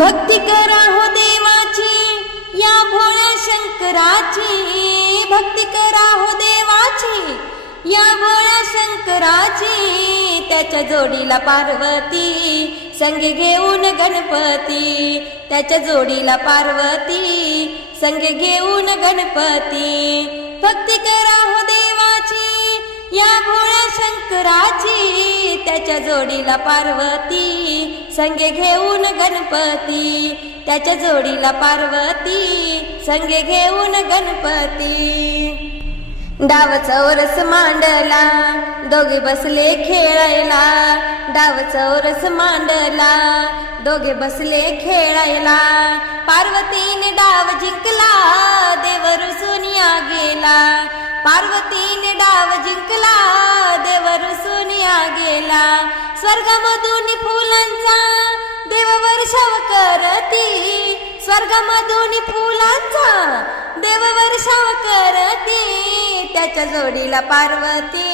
भक्ती करा हो देवाची या भोळ्या शंकराची, भक्ती करा हो देवाची या भोळ्या शंकराची। त्याच्या जोडीला पार्वती संगे घेऊन गणपती, त्याच्या जोडीला पार्वती संगे घेऊन गणपती। भक्ती करा हो देवाची या भोळ्या शंकराची, त्याच्या जोडीला पार्वती संगे घेऊन गणपती, त्याच्या जोडीला पार्वती संगे घेऊन गणपती। डाव चौरस मांडला दोघे बसले खेळायला, डाव चौरस मांडला दोघे बसले खेळायला। पार्वतीने डाव जिंकला देव रुसून या गेला, पार्वतीने डाव जिंकला देव रुसून या गेला। स्वर्गामधून फुलांचा देव वर्षाव करती, स्वर्गामधून फुलांचा देव वर्षाव करती। त्याच्या जोडीला पार्वती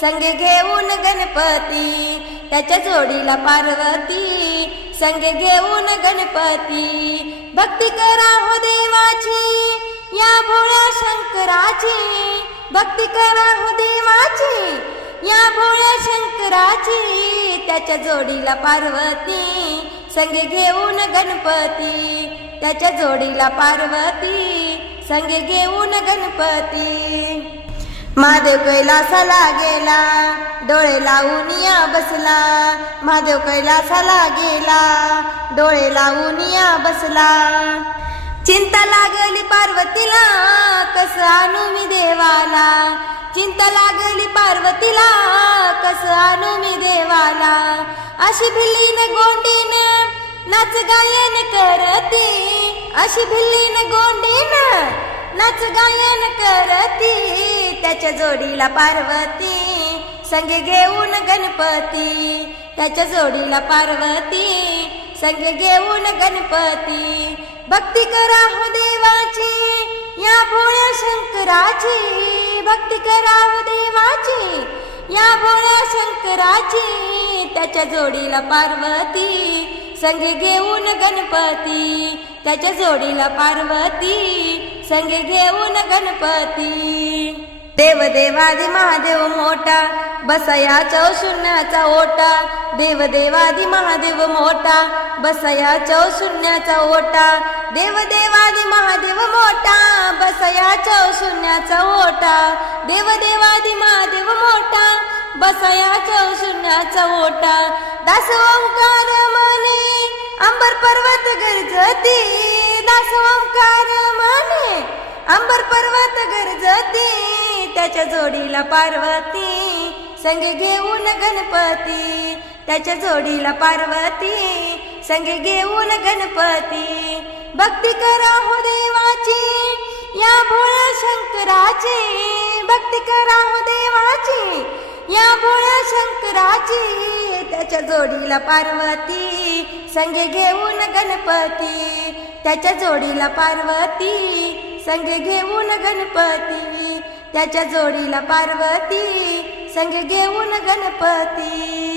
संगे घेऊन गणपती, त्याच्या जोडीला पार्वती संगे घेऊन गणपती। भक्ती करा हो देवाची या भोळ्या शंकराची, भक्ती करा हो देवाची या भोळ्या शंकराची। त्याच्या जोडीला पार्वती संगे घेऊन गणपती, त्याच्या जोडीला पार्वती संगे घेऊन गणपती। महादेव कैलासाला गेला डोळे लावून या बसला, महादेव कैलासाला गेला डोळे लावून या बसला। चिंता लागली पार्वतीला कस आणू मी देवाला, चिंता लागली पार्वतीला कस आणू मी देवाला। अशी भिल्लीन गोंडीन नाच गायन करती, अशी भिल्लीन गोंडीन नाच गायन करती। त्याच्या जोडीला पार्वती संगे घेऊन गणपती, त्याच्या जोडीला पार्वती संगे घेऊन गणपती। भक्ती करा हो देवाची या भोळ्या शंकराची, भक्ती करा हो देवाची या भोळ्या शंकराची। त्याच्या जोडीला पार्वती संगे घेऊन गणपती, त्याच्या जोडीला पार्वती संगे घेऊन गणपती। देवदेवादी महादेव मोठा बसया चौशून्याचा ओटा, देवदेवादी महादेव मोठा बसया चौशून्याचा ओटा, देवदेवादी महादेव मोठा बसया चौशून्याचा ओटा, देवदेवादी महादेव मोठा बसया चौशून्याचा ओटा। दास ओंकार माने अंबर पर्वत गरजती, दास ओंकार माने अंबर पर्वत गरजती। त्याच्या जोडीला पार्वती संगे घेऊन गणपती, त्याच्या जोडीला पार्वती संगे घेऊन गणपती। भक्ती करा हो देवाची या भोळ्या शंकराची, भक्ती करा हो देवाची या भोळ्या शंकराची। त्याच्या जोडीला पार्वती संगे घेऊन गणपती, त्याच्या जोडीला पार्वती संगे घेऊन गणपती, त्याच्या जोडीला पार्वती संगे घेऊन गणपती।